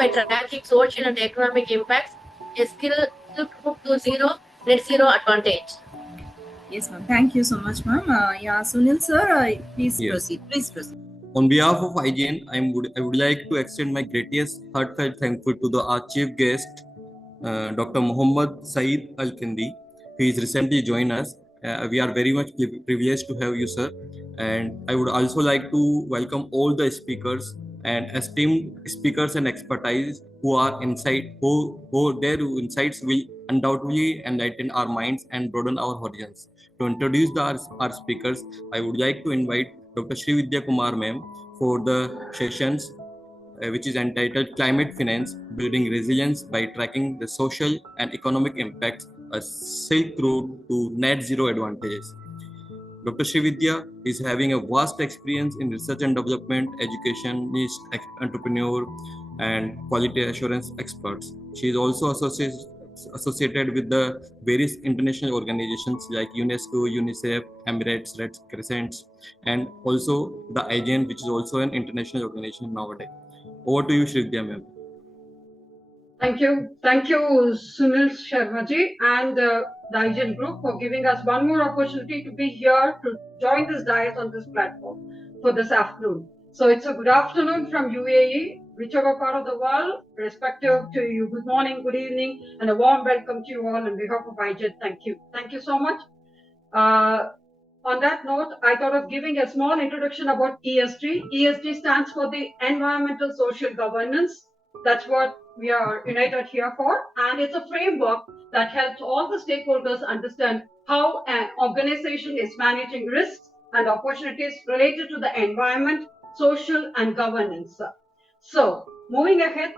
by tracking social and economic impacts, a skill to zero net zero advantage. Yes, ma'am. Thank you so much, ma'am. Sunil sir, please Yes. proceed. Please proceed. On behalf of IGEN, I would like to extend my greatest heartfelt thankful to our chief guest, Dr. Mohammed Saeed Al-Kindi, who is recently joined us. We are very much privileged to have you, sir. And I would also like to welcome all the speakers and esteemed speakers and expertise who are inside, who their insights will undoubtedly enlighten our minds and broaden our horizons. To introduce our speakers, I would like to invite Dr. Srividhya Kumar ma'am for the sessions which is entitled Climate Finance, Building Resilience by Tracking the Social and Economic Impacts, a Silk Road to Net Zero Advantages. Dr. Srividhya is having a vast experience in research and development, educationist, entrepreneur, and quality assurance experts. She is also associated with the various international organizations like UNESCO, UNICEF, Emirates, Red Crescents, and also the IGEN, which is also an international organization nowadays. Over to you, Srividhya ma'am. Thank you, Sunil Sharmaji and the IGEN Group for giving us one more opportunity to be here to join this dais on this platform for this afternoon. So it's a good afternoon from UAE, whichever part of the world, respective to you. Good morning, good evening, and a warm welcome to you all on behalf of IGEN. Thank you so much. On that note, I thought of giving a small introduction about ESG. ESG stands for the Environmental Social Governance. That's what we are united here for. And it's a framework that helps all the stakeholders understand how an organization is managing risks and opportunities related to the environment, social, and governance. So, moving ahead,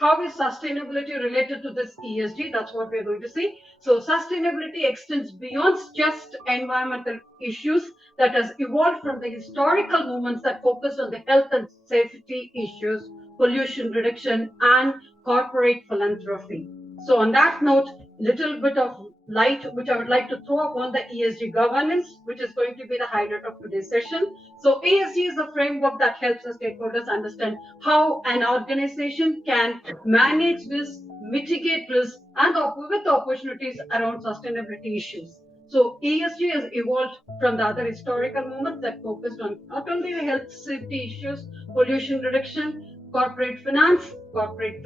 how is sustainability related to this ESG? That's what we're going to see. So sustainability extends beyond just environmental issues that has evolved from the historical movements that focused on the health and safety issues, pollution reduction, and corporate philanthropy. So on that note, little bit of light which I would like to throw upon the ESG governance, which is going to be the highlight of today's session. So ESG is a framework that helps the stakeholders understand how an organization can manage this, mitigate risk, and with opportunities around sustainability issues. So ESG has evolved from the other historical movements that focused on not only the health safety issues, pollution reduction, corporate finance, corporate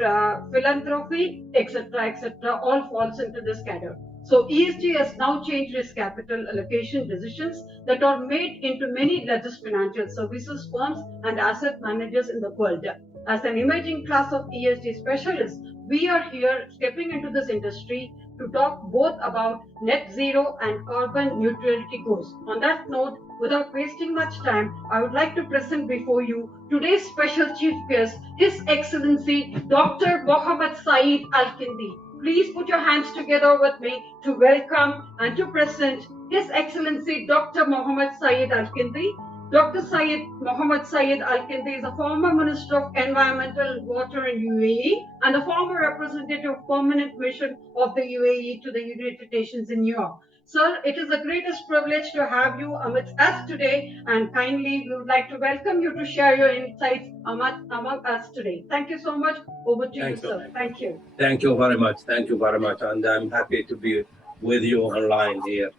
philanthropy, etc., all falls into this category. So ESG has now changed its capital allocation decisions that are made into many largest financial services firms and asset managers in the world. As an emerging class of ESG specialists, we are here stepping into this industry to talk both about net zero and carbon neutrality goals. On that note, without wasting much time, I would like to present before you today's special chief guest, His Excellency Dr. Mohammed Saeed Al-Kindi. Please put your hands together with me to welcome and to present His Excellency Dr. Mohammed Saeed Al-Kindi. Dr. Mohammed Saeed Al-Kindi is a former Minister of Environmental and Water in UAE and a former representative of Permanent Mission of the UAE to the United Nations in New York. Sir, it is the greatest privilege to have you amidst us today, and kindly we would like to welcome you to share your insights among us today. Thank you so much. Over to you, sir. Thank you. Thank you very much. Thank you very much. And I'm happy to be with you online here.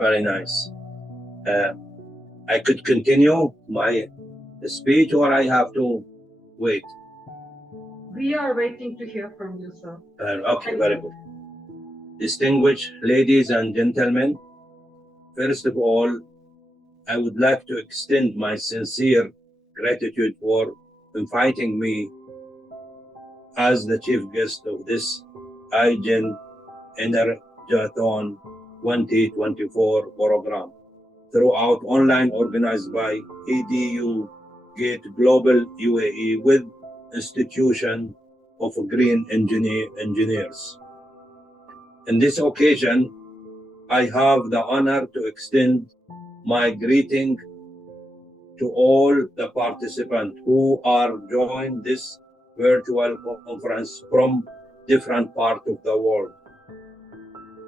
Very nice. I could continue my speech or I have to wait? We are waiting to hear from you, sir. Okay, very good. Distinguished ladies and gentlemen, first of all, I would like to extend my sincere gratitude for inviting me as the chief guest of this IGEN ENERGATHON 2024 program throughout online organized by EDU Gate Global UAE with Institution of Green Engineers. In this occasion, I have the honor to extend my greeting to all the participants who are joining this virtual conference from different parts of the world.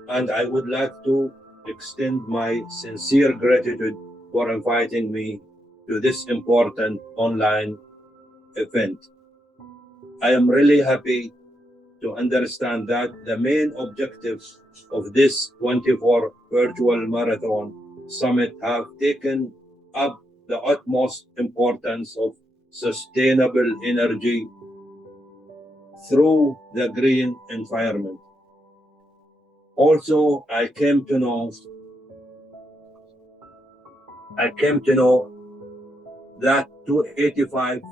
And I would like to extend my sincere gratitude for inviting me to this important online event. I am really happy to understand that the main objectives of this 24 virtual marathon summit have taken up the utmost importance of sustainable energy through the green environment. Also, I came to know that 285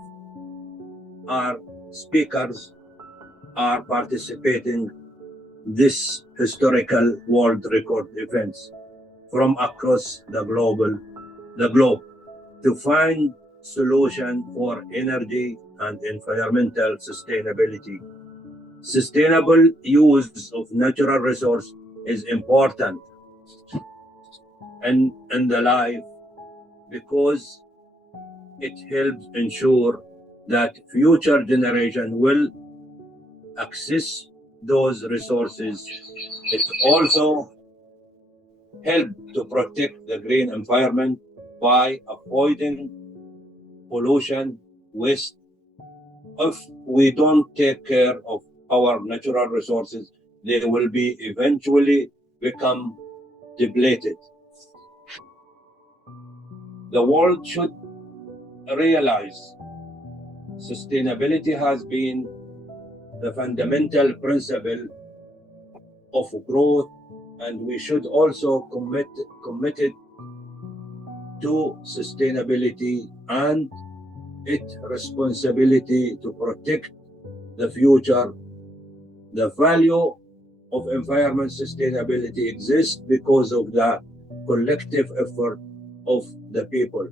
speakers are participating this historical world record events from across the globe to find solution for energy and environmental sustainability. Sustainable use of natural resource is important in the life because it helps ensure that future generation will access those resources. It also helps to protect the green environment by avoiding pollution, waste. If we don't take care of our natural resources, they will be eventually become depleted. The world should realize sustainability has been the fundamental principle of growth, and we should also committed to sustainability and its responsibility to protect the future. The value of environment sustainability exists because of the collective effort of the people.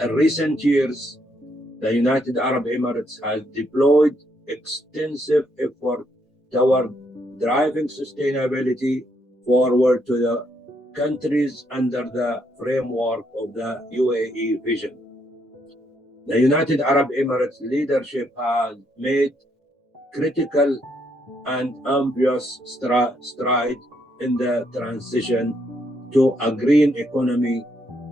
In recent years, the United Arab Emirates has deployed extensive effort toward driving sustainability forward to the countries under the framework of the UAE vision. The United Arab Emirates leadership has made critical and ambitious stride in the transition to a green economy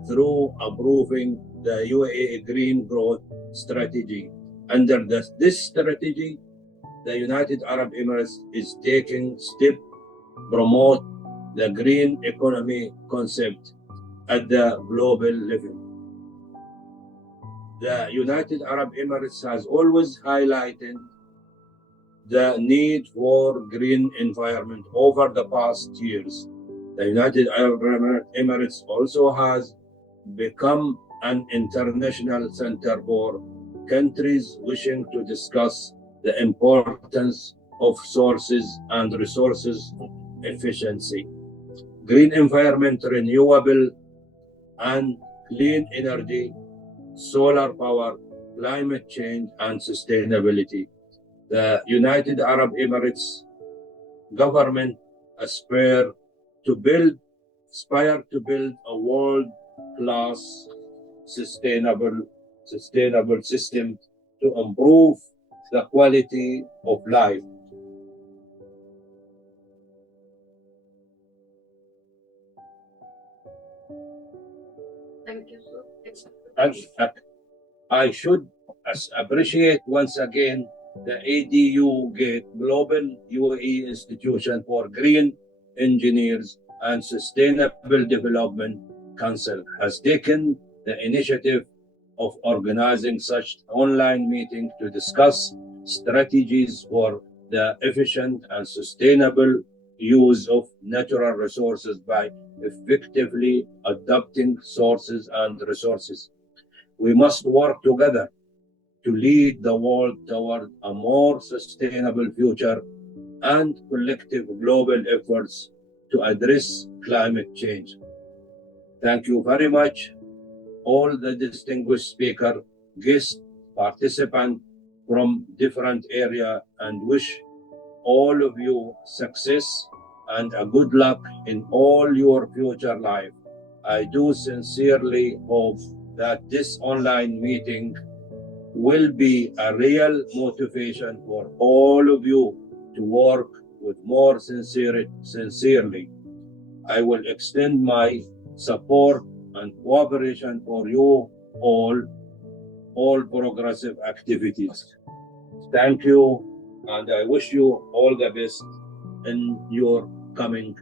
through approving the UAE Green Growth Strategy. Under this strategy, the United Arab Emirates is taking steps to promote the green economy concept at the global level. The United Arab Emirates has always highlighted the need for green environment over the past years. The United Arab Emirates also has become an international center for countries wishing to discuss the importance of sources and resources efficiency, green environment, renewable and clean energy, solar power, climate change, and sustainability. The United Arab Emirates government aspire to build a world-class sustainable system to improve the quality of life. Thank you, sir. And I should appreciate once again the ADU Global UAE Institution for Green Engineers and Sustainable Development Council has taken the initiative of organizing such online meeting to discuss strategies for the efficient and sustainable use of natural resources by effectively adapting sources and resources. We must work together to lead the world toward a more sustainable future and collective global efforts to address climate change. Thank you very much, all the distinguished speakers, guests, participants from different areas, and wish all of you success and a good luck in all your future life. I do sincerely hope that this online meeting will be a real motivation for all of you to work with more sincerely. I will extend my support and cooperation for you all progressive activities. Thank you, and I wish you all the best in your coming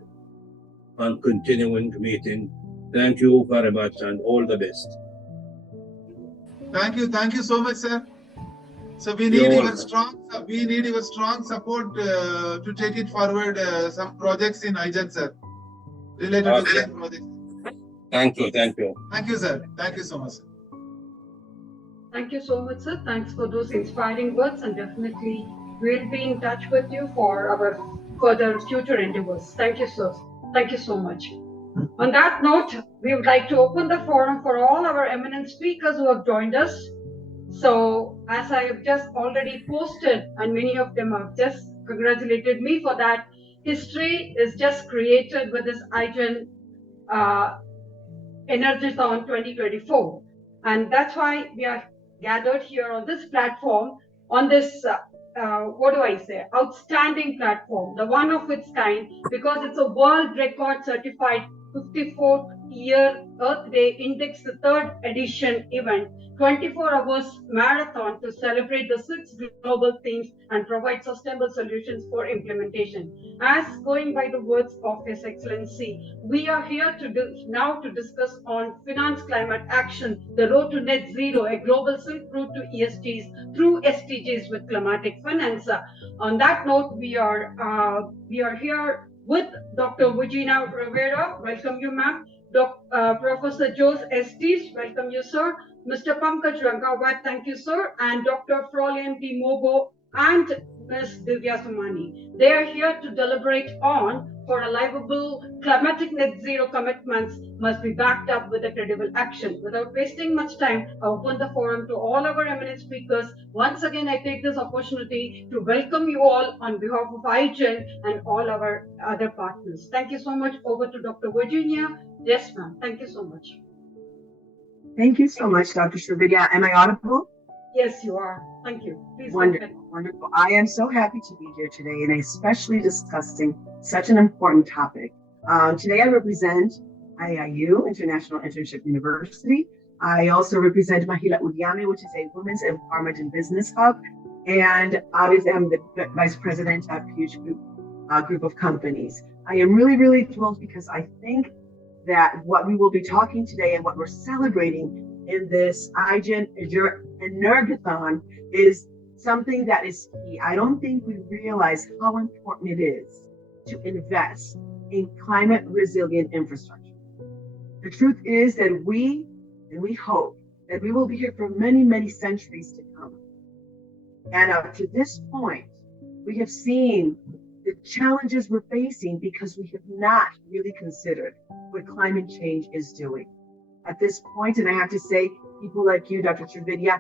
and continuing meeting. Thank you very much and all the best. Thank you so much, sir. So we You're need your welcome. strong support to take it forward. Some projects in IGEN, sir, related to Okay. that project. Thank you. Thank you. Thank you, sir. Thank you so much. Thank you so much, sir. Thanks for those inspiring words, and definitely we'll be in touch with you for our further future endeavors. Thank you, sir. Thank you so much. On that note, we would like to open the forum for all our eminent speakers who have joined us. So, as I have just already posted, and many of them have just congratulated me for that, history is just created with this IGEN ENERGETHON 2024. And that's why we are gathered here on this platform, on this, outstanding platform, the one of its kind, because it's a world record certified 54th year Earth Day Index, the third edition event, 24 hours marathon to celebrate the 6 global themes and provide sustainable solutions for implementation. As going by the words of His Excellency, we are here now to discuss on finance climate action, the road to net zero, a global silk route to ESGs through SDGs with climatic finance. On that note, we are here with Dr. Virginia Rivera. Welcome you, ma'am. Professor Jose Estes, welcome you, sir. Mr. Pankaj Rangawat, thank you, sir. And Dr. Frolian P. Mobo and Ms. Divya Sumani. They are here to deliberate on for a livable climatic net zero commitments must be backed up with a credible action. Without wasting much time, I open the forum to all our eminent speakers. Once again, I take this opportunity to welcome you all on behalf of IGEN and all our other partners. Thank you so much. Over to Dr. Virginia. Yes, ma'am. Thank you so much. Thank you so much, Dr. Srividhya. Am I audible? Yes, you are. Thank you. Please wonderful. I am so happy to be here today and especially discussing such an important topic. Today I represent IIU, International Internship University. I also represent Mahila Udyame, which is a women's empowerment and business hub. And obviously I'm the vice president of a huge group of companies. I am really, really thrilled because I think that what we will be talking today and what we're celebrating in this IGEN ENERGATHON is something that is key. I don't think we realize how important it is to invest in climate resilient infrastructure. The truth is that we hope that we will be here for many, many centuries to come. And up to this point, we have seen the challenges we're facing because we have not really considered what climate change is doing. At this point, and I have to say, people like you, Dr. Srividhya,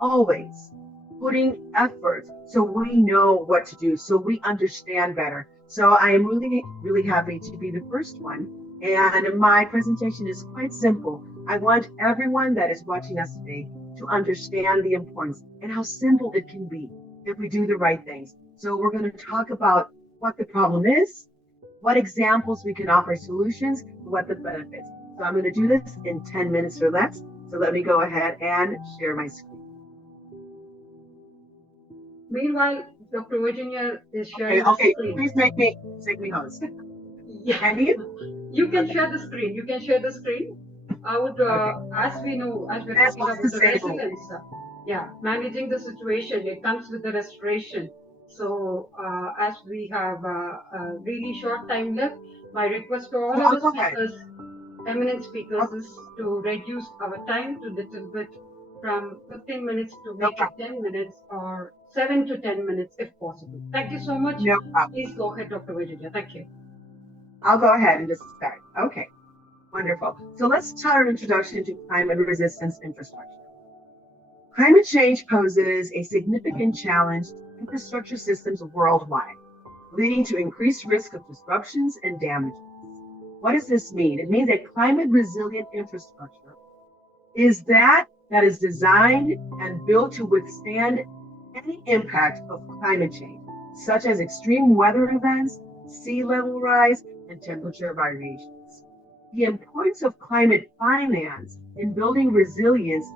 always putting effort so we know what to do, so we understand better. So I am really, really happy to be the first one. And my presentation is quite simple. I want everyone that is watching us today to understand the importance and how simple it can be if we do the right things. So we're going to talk about what the problem is, what examples we can offer solutions, what the benefits. So I'm going to do this in 10 minutes or less. So let me go ahead and share my screen. Meanwhile, Dr. Virginia is sharing the screen. Please make me host. Yeah. Can you? You can share the screen. You can share the screen. I would, as we know, as we're talking about the resilience, managing the situation, it comes with the restoration. So, as we have a really short time left, my request to all of the speakers, eminent speakers, is to reduce our time to a little bit from 15 minutes to make it 10 minutes or 7 to 10 minutes if possible. Thank you so much. No problem. Please go ahead, Dr. Virginia. Thank you. I'll go ahead and just start. Okay, wonderful. So let's start our introduction to climate resistance infrastructure. Climate change poses a significant challenge to infrastructure systems worldwide, leading to increased risk of disruptions and damages. What does this mean? It means that climate resilient infrastructure is that is designed and built to withstand any impact of climate change, such as extreme weather events, sea level rise, and temperature variations. The importance of climate finance in building resilience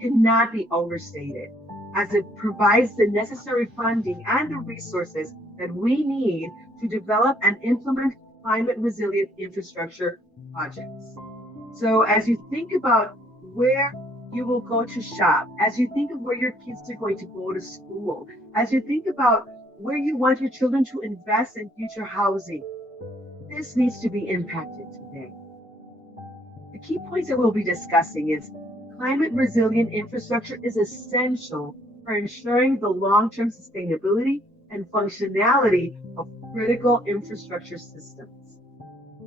cannot be overstated. as it provides the necessary funding and the resources that we need to develop and implement climate resilient infrastructure projects. So as you think about where you will go to shop, as you think of where your kids are going to go to school, as you think about where you want your children to invest in future housing, this needs to be impacted today. The key points that we'll be discussing is climate resilient infrastructure is essential for ensuring the long-term sustainability and functionality of critical infrastructure systems.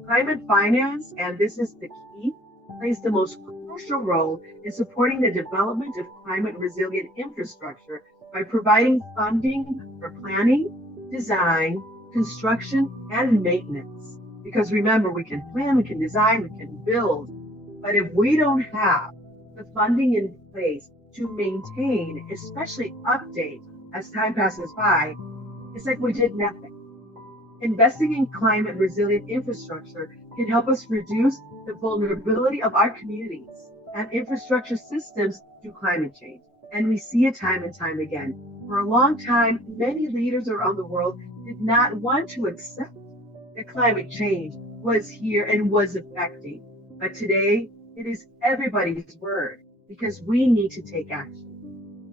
Climate finance, and this is the key, plays the most crucial role in supporting the development of climate resilient infrastructure by providing funding for planning, design, construction, and maintenance. Because remember, we can plan, we can design, we can build, but if we don't have the funding in place to maintain, especially update as time passes by, it's like we did nothing. Investing in climate resilient infrastructure can help us reduce the vulnerability of our communities and infrastructure systems to climate change. And we see it time and time again. For a long time, many leaders around the world did not want to accept that climate change was here and was affecting. But today, it is everybody's word because we need to take action.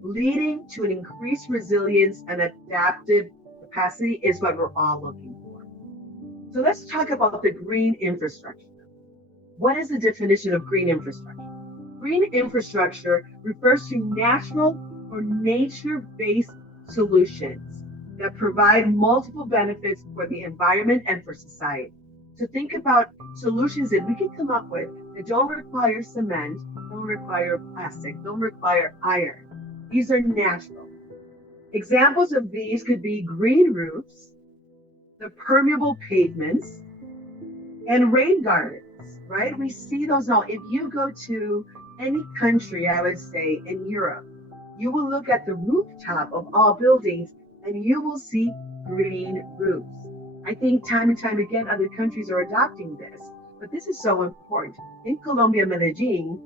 Leading to an increased resilience and adaptive capacity is what we're all looking for. So let's talk about the green infrastructure. What is the definition of green infrastructure? Green infrastructure refers to natural or nature-based solutions that provide multiple benefits for the environment and for society. So think about solutions that we can come up with that don't require cement, don't require plastic, don't require iron. These are natural. Examples of these could be green roofs, the permeable pavements, and rain gardens, right? We see those now. If you go to any country, I would say in Europe, you will look at the rooftop of all buildings and you will see green roofs. I think time and time again, other countries are adopting this, but this is so important. In Colombia, Medellin,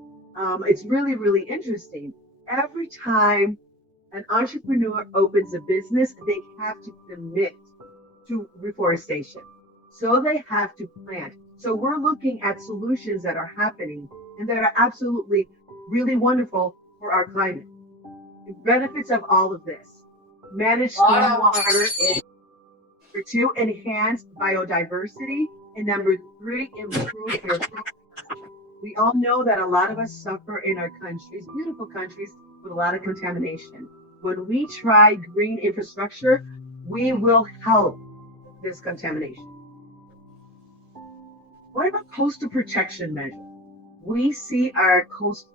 it's really, really interesting. Every time an entrepreneur opens a business, they have to commit to reforestation. So they have to plant. So we're looking at solutions that are happening and that are absolutely really wonderful for our climate. The benefits of all of this: manage stormwater. Number two, enhance biodiversity. And number three, improve your progress. We all know that a lot of us suffer in our countries, beautiful countries, with a lot of contamination. When we try green infrastructure, we will help this contamination. What about coastal protection measures? We see our coast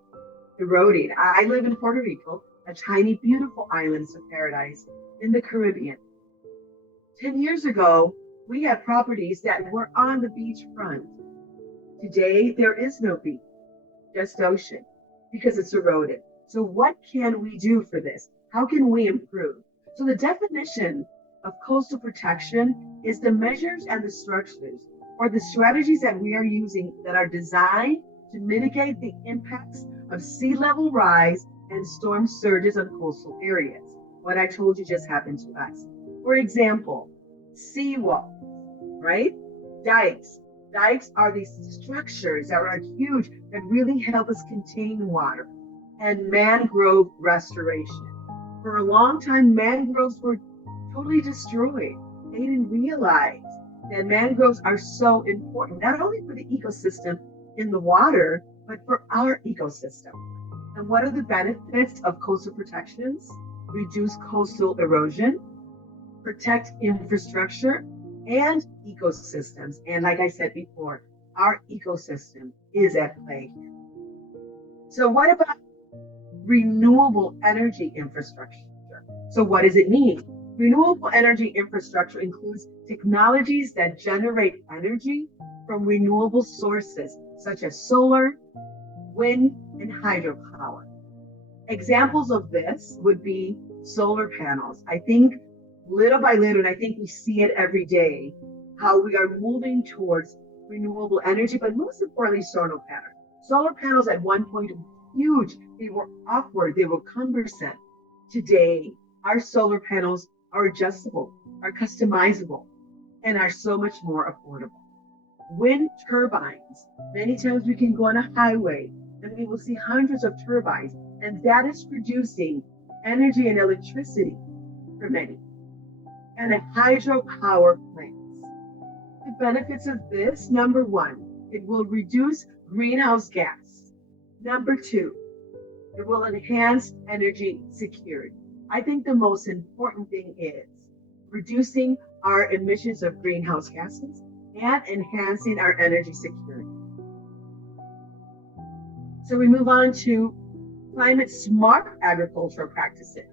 eroding. I live in Puerto Rico, a tiny, beautiful island of paradise in the Caribbean. 10 years ago, we had properties that were on the beachfront. Today, there is no beach, just ocean, because it's eroded. So what can we do for this? How can we improve? So the definition of coastal protection is the measures and the structures or the strategies that we are using that are designed to mitigate the impacts of sea level rise and storm surges on coastal areas. What I told you just happened to us. For example, seawalls, right? Dikes. Dikes are these structures that are huge that really help us contain water. And mangrove restoration. For a long time, mangroves were totally destroyed. They didn't realize that mangroves are so important, not only for the ecosystem in the water, but for our ecosystem. And what are the benefits of coastal protections? Reduce coastal erosion, protect infrastructure and ecosystems. And like I said before, our ecosystem is at play here. So what about renewable energy infrastructure? So what does it mean? Renewable energy infrastructure includes technologies that generate energy from renewable sources, such as solar, wind, and hydropower. Examples of this would be solar panels. I think little by little, and I think we see it every day, how we are moving towards renewable energy, but most importantly, solar panels. Solar panels at one point were huge. They were awkward. They were cumbersome. Today, our solar panels are adjustable, are customizable, and are so much more affordable. Wind turbines, many times we can go on a highway and we will see hundreds of turbines, and that is producing energy and electricity for many. And hydropower plants. The benefits of this, number one, it will reduce greenhouse gas. Number two, it will enhance energy security. I think the most important thing is reducing our emissions of greenhouse gases and enhancing our energy security. So we move on to climate smart agricultural practices.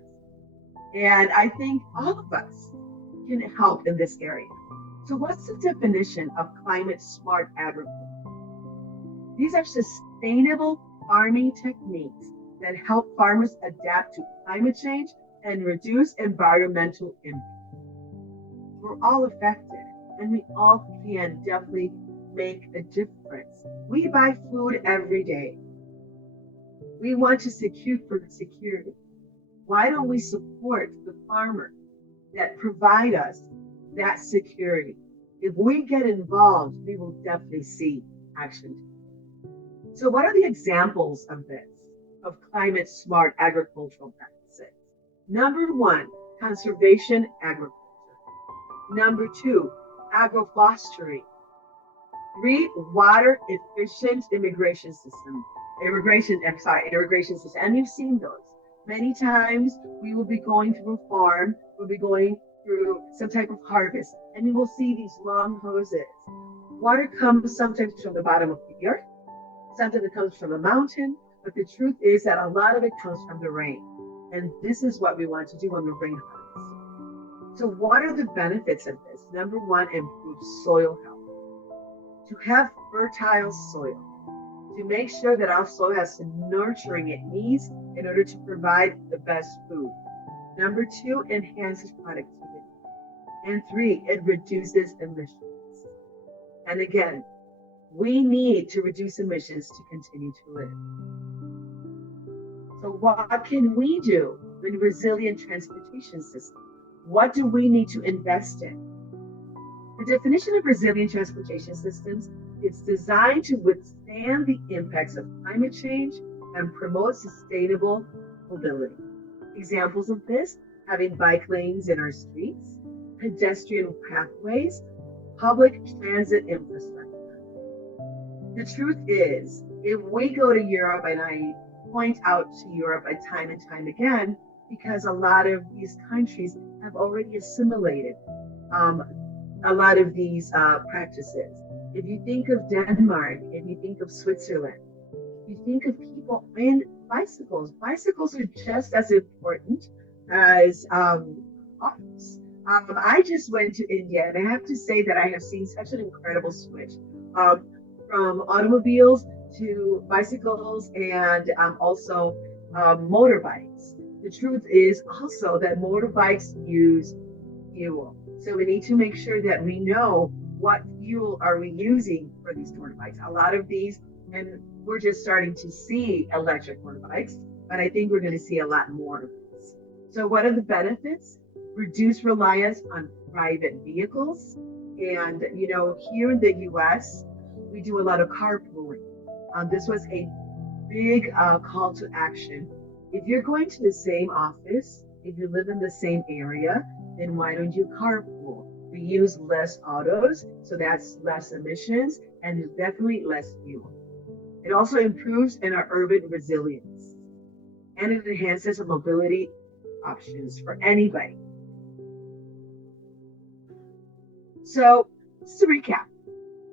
And I think all of us can help in this area. So what's the definition of climate smart agriculture? These are sustainable farming techniques that help farmers adapt to climate change and reduce environmental impact. We're all affected, and we all can definitely make a difference. We buy food every day. We want to secure food security. Why don't we support the farmers that provide us that security? If we get involved, we will definitely see action. So what are the examples of this, of climate smart agricultural practices? Number one, conservation agriculture. Number two, agroforestry. Three, water efficient irrigation system. Irrigation system. And you've seen those. Many times we will be going through a farm, we'll be going through some type of harvest, and you will see these long hoses. Water comes sometimes from the bottom of the earth, sometimes it comes from a mountain, but the truth is that a lot of it comes from the rain. And this is what we want to do when we bring harvest. So what are the benefits of this? Number one, improve soil health. To have fertile soil, to make sure that our soil has the nurturing it needs in order to provide the best food. Number two, enhances productivity. And three, it reduces emissions. And again, we need to reduce emissions to continue to live. So what can we do in resilient transportation system? What do we need to invest in? The definition of resilient transportation systems is designed to withstand the impacts of climate change and promote sustainable mobility. Examples of this, having bike lanes in our streets, pedestrian pathways, public transit infrastructure. The truth is, if we go to Europe, and I point out to Europe time and time again, because a lot of these countries have already assimilated a lot of these practices. If you think of Denmark, if you think of Switzerland, if you think of people in bicycles, bicycles are just as important as cars. I just went to India, and I have to say that I have seen such an incredible switch from automobiles to bicycles and also motorbikes. The truth is also that motorbikes use fuel. So we need to make sure that we know what fuel are we using for these motorbikes. A lot of these, and we're just starting to see electric motorbikes, but I think we're going to see a lot more of this. So what are the benefits? Reduce reliance on private vehicles. And, you know, here in the US, we do a lot of carpooling. This was a big call to action. If you're going to the same office, if you live in the same area, then why don't you carpool? We use less autos, so that's less emissions and definitely less fuel. It also improves in our urban resilience, and it enhances the mobility options for anybody. So, just to recap,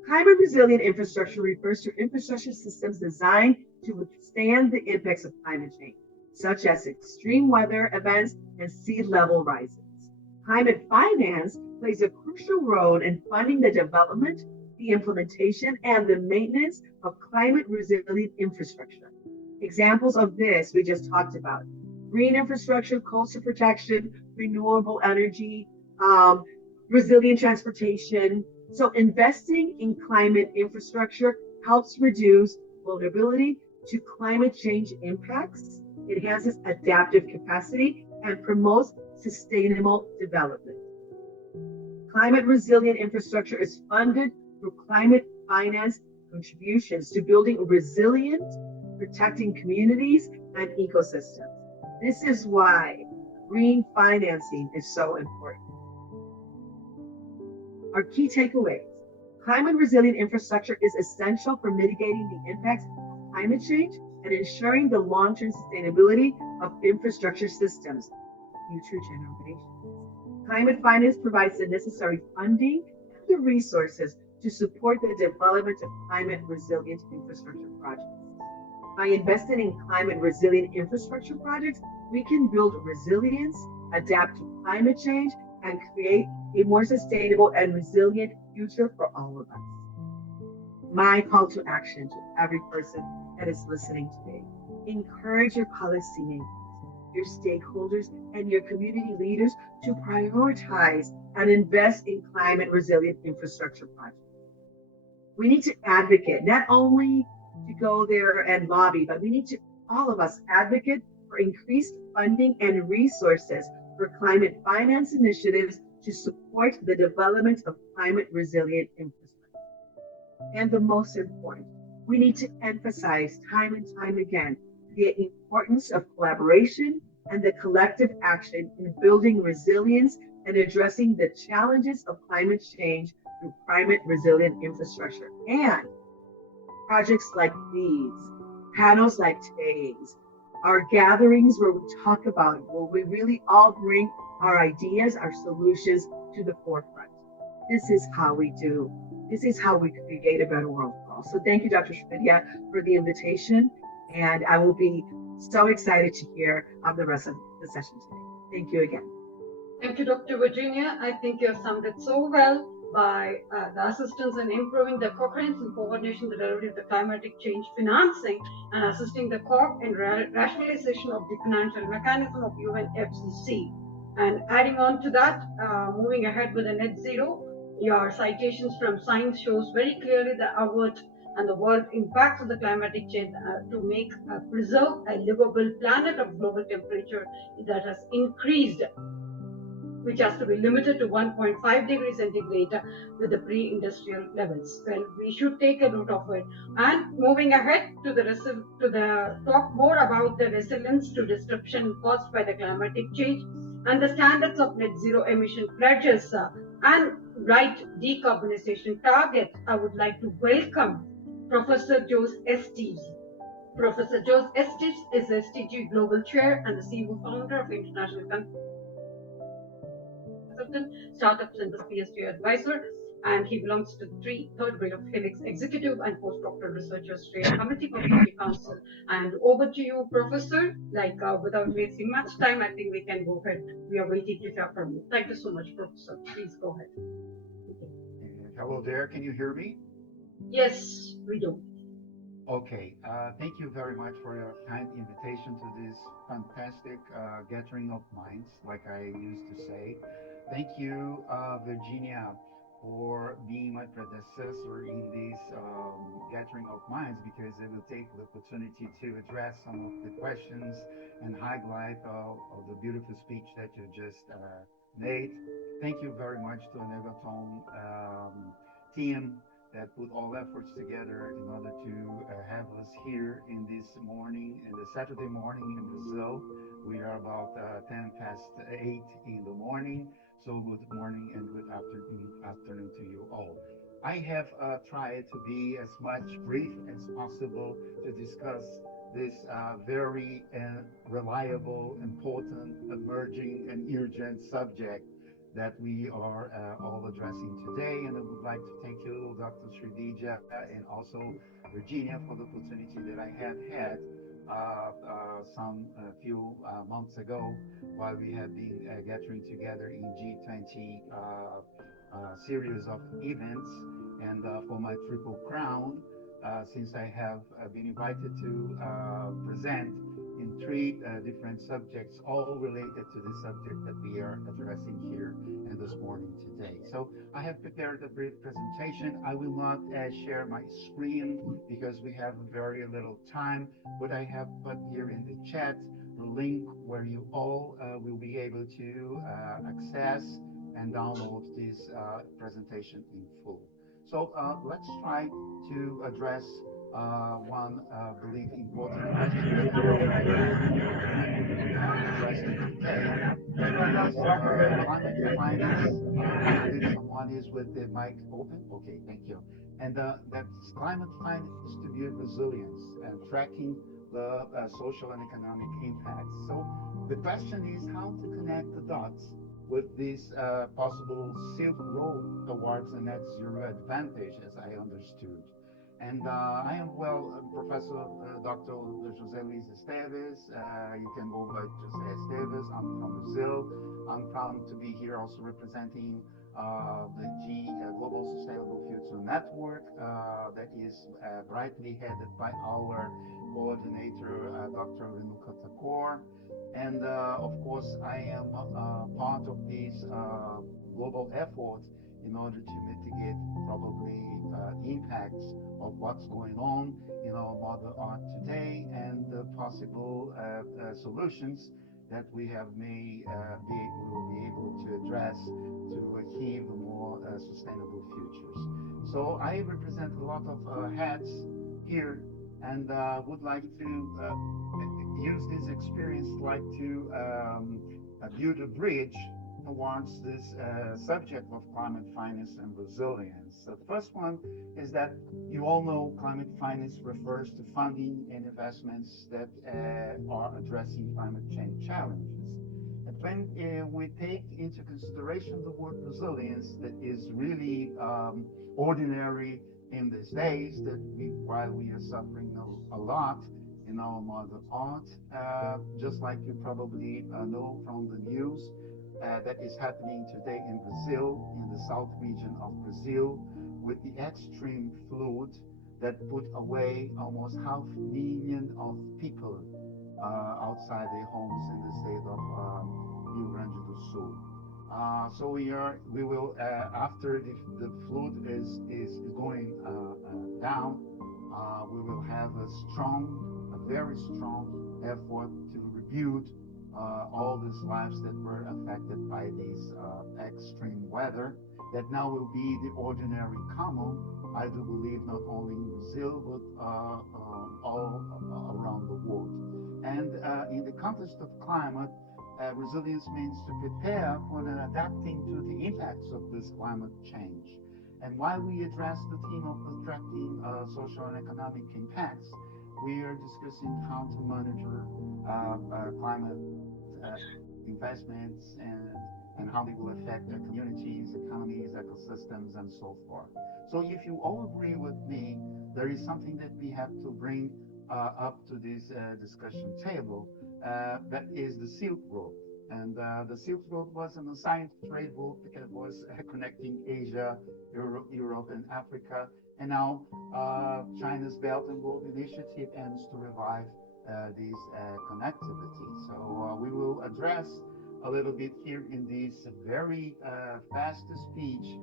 climate resilient infrastructure refers to infrastructure systems designed to withstand the impacts of climate change, such as extreme weather events and sea level rises. Climate finance plays a crucial role in funding the development, the implementation, and the maintenance of climate resilient infrastructure. Examples of this we just talked about: green infrastructure, coastal protection, renewable energy, resilient transportation. So investing in climate infrastructure helps reduce vulnerability to climate change impacts, enhances adaptive capacity, and promotes sustainable development. Climate resilient infrastructure is funded through climate finance contributions to building resilient, protecting communities and ecosystems. This is why green financing is so important. Our key takeaways. Climate resilient infrastructure is essential for mitigating the impacts of climate change and ensuring the long-term sustainability of infrastructure systems for future generations. Climate finance provides the necessary funding and the resources to support the development of climate resilient infrastructure projects. By investing in climate resilient infrastructure projects, we can build resilience, adapt to climate change, and create a more sustainable and resilient future for all of us. My call to action to every person that is listening today: encourage your policymakers, your stakeholders, and your community leaders to prioritize and invest in climate resilient infrastructure projects. We need to advocate, not only to go there and lobby, but we need to, all of us, advocate for increased funding and resources for climate finance initiatives to support the development of climate resilient infrastructure. And the most important, we need to emphasize time and time again the importance of collaboration and the collective action in building resilience and addressing the challenges of climate change through climate resilient infrastructure. And projects like these, panels like today's, our gatherings where we talk about it, where we really all bring our ideas, our solutions to the forefront. This is how we do. This is how we create a better world for all. So thank you, Dr. Srividhya, for the invitation. And I will be so excited to hear the rest of the session today. Thank you again. Thank you, Dr. Virginia. I think you have summed it so well by the assistance in improving the coherence and coordination, the delivery of the climatic change financing, and assisting the COP in rationalization of the financial mechanism of UNFCCC. And adding on to that, moving ahead with the net zero, your citations from science shows very clearly the avert and the world impacts of the climatic change to make preserve a livable planet of global temperature that has increased, which has to be limited to 1.5 degrees centigrade with the pre-industrial levels. Well, we should take a note of it. And moving ahead to the talk more about the resilience to disruption caused by the climatic change and the standards of net zero emission pledges and right decarbonization targets, I would like to welcome Professor Jose Estes. Professor Jose Estes is the SDG Global Chair and the CEO founder of International Consultant Startups and the PhD Advisor, and he belongs to the third grade of Helix Executive and Postdoctoral Researchers Trade Committee for the Council. And over to you, Professor. Without wasting much time, I think we can go ahead. We are waiting to hear from you. Thank you so much, Professor. Please go ahead. Hello there. Can you hear me? Yes, we do. Okay. Thank you very much for your kind invitation to this fantastic gathering of minds, like I used to say. Thank you, Virginia, for being my predecessor in this gathering of minds, because it will take the opportunity to address some of the questions and highlight of the beautiful speech that you just made. Thank you very much to ENERGATHON team that put all efforts together in order to have us here in this morning, in the Saturday morning in Brazil. We are about 10 past 8 in the morning. So good morning and good afternoon to you all. I have tried to be as much brief as possible to discuss this very reliable, important, emerging, and urgent subject that we are all addressing today. And I would like to thank you, Dr. Srividhya, and also Virginia, for the opportunity that I have had some few months ago while we have been gathering together in G20 series of events. And for my triple crown, since I have been invited to present in three different subjects, all related to the subject that we are addressing here and this morning today. So I have prepared a brief presentation. I will not share my screen because we have very little time, but I have put here in the chat the link where you all will be able to access and download this presentation in full. So let's try to address one, believe, important question that we will be addressing today. That is climate finance. I believe someone is with the mic open. Okay, thank you. And that's climate finance distributed resilience and tracking the social and economic impacts. So the question is how to connect the dots with this possible Silk Road towards a net zero advantage, as I understood. And I am, Professor Dr. José Luis Esteves. You can go by José Esteves. I'm from Brazil. I'm proud to be here also representing the Global Sustainable Future Network that is brightly headed by our coordinator, Dr. Renuka Thakur. And of course, I am part of this global effort in order to mitigate probably the impacts of what's going on in our modern art today and the possible solutions that we will be able to address to achieve more sustainable futures. So I represent a lot of hats here and would like to use this experience like to build a bridge towards this subject of climate finance and resilience. So the first one is that you all know climate finance refers to funding and investments that are addressing climate change challenges. And when we take into consideration the word resilience, that is really ordinary in these days, that while we are suffering a lot in our mother art, just like you probably know from the news, that is happening today in Brazil, in the south region of Brazil, with the extreme flood that put away almost 500,000 of people outside their homes in the state of Rio Grande do Sul. So we will after the flood is going down, we will have a very strong effort to rebuild all these lives that were affected by this extreme weather that now will be the ordinary common, I do believe, not only in Brazil, but all around the world. And in the context of climate, resilience means to prepare for and adapting to the impacts of this climate change. And while we address the theme of attracting social and economic impacts, we are discussing how to monitor climate investments and how they will affect their communities, economies, ecosystems, and so forth. So if you all agree with me, there is something that we have to bring up to this discussion table, that is the Silk Road. And the Silk Road was an assigned trade route because it was connecting Asia, Europe, and Africa. And now China's Belt and Road Initiative aims to revive this connectivity. So we will address a little bit here in this very fast speech,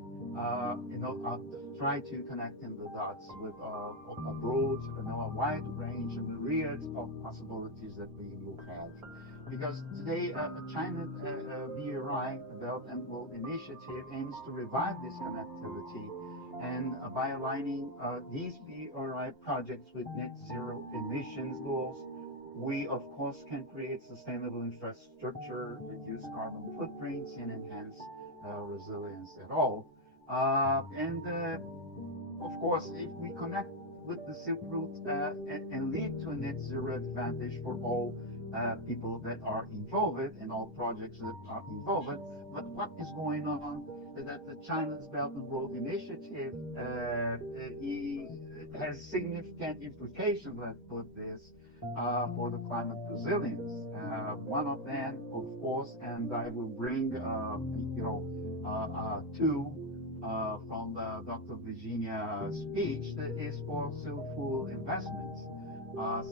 try to connect in the dots with a broad, a wide range, a myriad of possibilities that we will have. Because today, China BRI, Belt and Road Initiative, aims to revive this connectivity, and by aligning these BRI projects with net zero emissions goals, we of course can create sustainable infrastructure, reduce carbon footprints, and enhance resilience at all. Of course, if we connect with the Silk Route and lead to a net zero advantage for all people that are involved and all projects that are involved, but what is going on is that the China's Belt and Road Initiative it has significant implications, let's put this, for the climate resilience. One of them, of course, and I will bring, two from Dr. Virginia's speech, that is fossil fuel investments.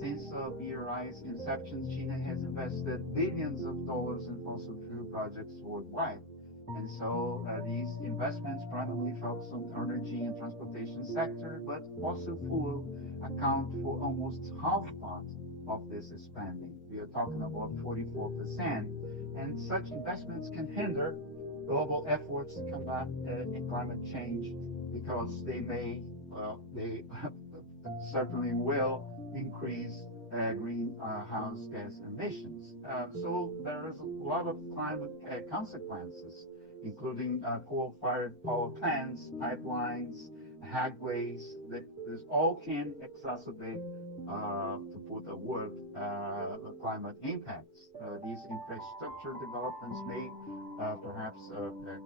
Since BRI's inception, China has invested billions of dollars in fossil fuel projects worldwide. And so these investments primarily focus on energy and transportation sector, but fossil fuel account for almost half part of this spending. we are talking about 44%. And such investments can hinder global efforts to combat climate change because they certainly will increase greenhouse gas emissions. So there is a lot of climate consequences, including coal-fired power plants, pipelines, highways. This all can exacerbate, to put a word, climate impacts. These infrastructure developments may perhaps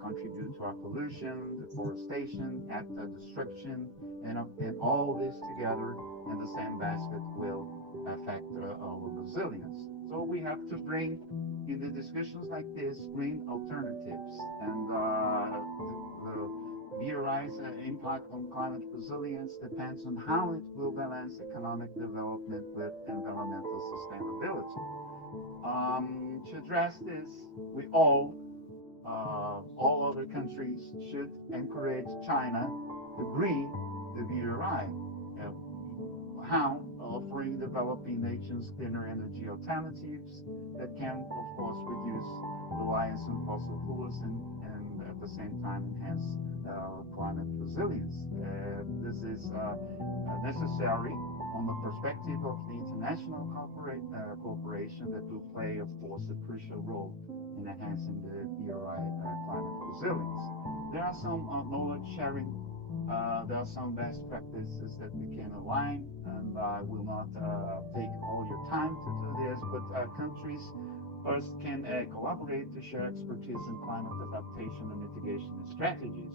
contribute to our pollution, deforestation, habitat destruction, and all this together in the same basket will affect our resilience. So we have to bring in the discussions like this green alternatives, and the BRI's impact on climate resilience depends on how it will balance economic development with environmental sustainability. To address this, we all other countries should encourage China to green the BRI. How? Offering developing nations cleaner energy alternatives that can, of course, reduce reliance on fossil fuels and at the same time enhance climate resilience. This is necessary on the perspective of the international cooperation that will play, of course, a crucial role in enhancing the BRI climate resilience. There are some knowledge sharing. There are some best practices that we can align, and I will not take all your time to do this, but countries first can collaborate to share expertise in climate adaptation and mitigation strategies.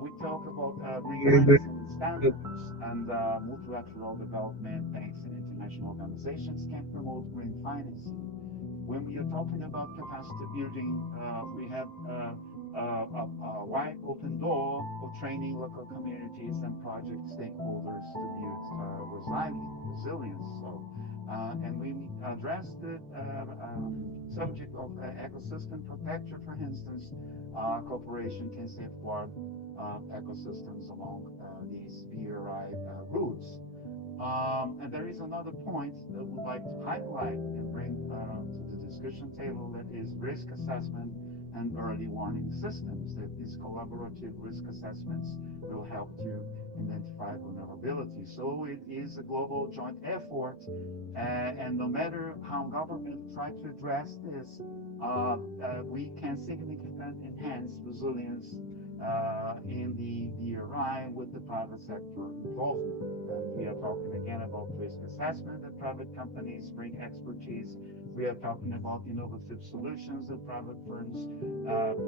We talk about green financing standards, and multilateral development banks and international organizations can promote green financing. When we are talking about capacity building, we have a wide open door for training local communities and project stakeholders to build resilience. And we address the subject of ecosystem protection, for instance. Cooperation can safeguard ecosystems along these BRI routes. And there is another point that we would like to highlight and bring to the discussion table, that is risk assessment and early warning systems. That these collaborative risk assessments will help to identify vulnerability. So it is a global joint effort, and no matter how government try to address this, we can significantly enhance resilience in the BRI with the private sector involvement. And we are talking again about risk assessment that private companies bring expertise. We are talking about innovative solutions that private firms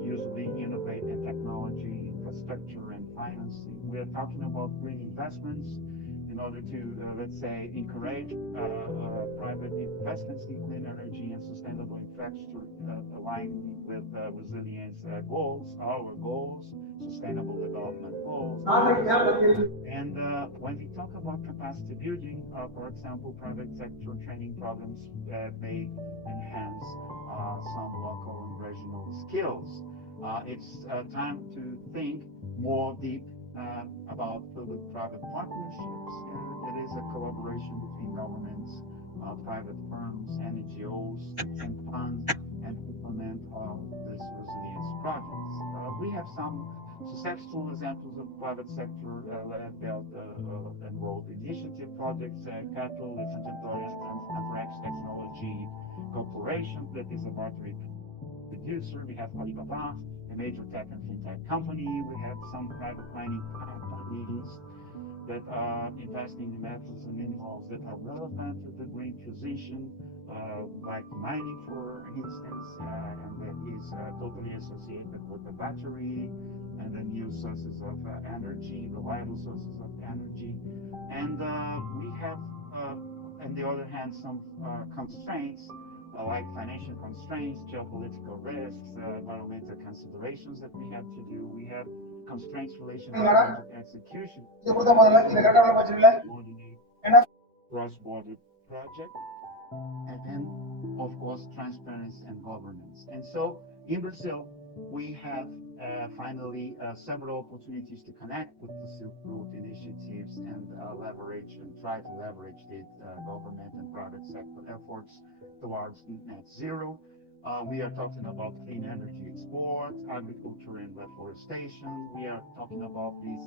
usually innovate in technology, infrastructure, and financing. We are talking about green investments in order to, let's say, encourage private investments in clean energy and sustainable infrastructure aligning with resilience goals, our goals, sustainable development goals. And when we talk about capacity building, for example, private sector training programs may enhance some local and regional skills. It's time to think more deep about public-private partnerships. It is a collaboration between governments, private firms, NGOs, and funds, and implement these resilience projects. We have some successful examples of private sector led and rolled initiative projects. Capital is an Anthrax Technology Corporation that is a battery producer. We have Alibaba, a major tech and fintech company. We have some private mining companies that are investing in metals and minerals that are relevant to the green transition, like mining, for instance, and that is totally associated with the battery and the new sources of energy, reliable sources of energy. And we have, on the other hand, some constraints, like financial constraints, geopolitical risks, environmental considerations that we have to do. We have constraints related to project execution, cross-border project, and then, of course, transparency and governance. And so, in Brazil, We have finally several opportunities to connect with the Silk Road initiatives and leverage and try to leverage the government and private sector efforts towards net zero. We are talking about clean energy export, agriculture and reforestation. We are talking about this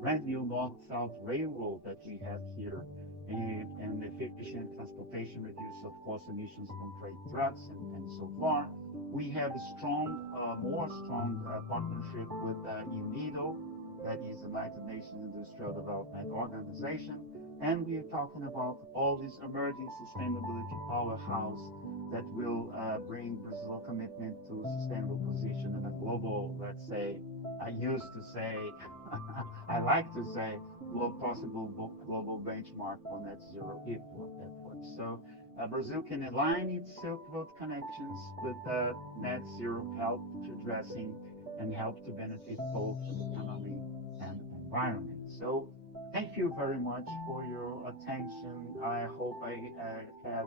brand new north-south railroad that we have here, and efficient transportation, reduce of course emissions from freight trucks, and so far. We have a more strong partnership with UNIDO, that is the United Nations Industrial Development Organization, and we are talking about all this emerging sustainability powerhouse that will bring Brazil's commitment to sustainable position in a global, let's say, I used to say, I like to say, possible global benchmark for net zero efforts. So Brazil can align its Silk Road connections with net zero help to addressing and help to benefit both the economy and environment. So thank you very much for your attention. I hope I have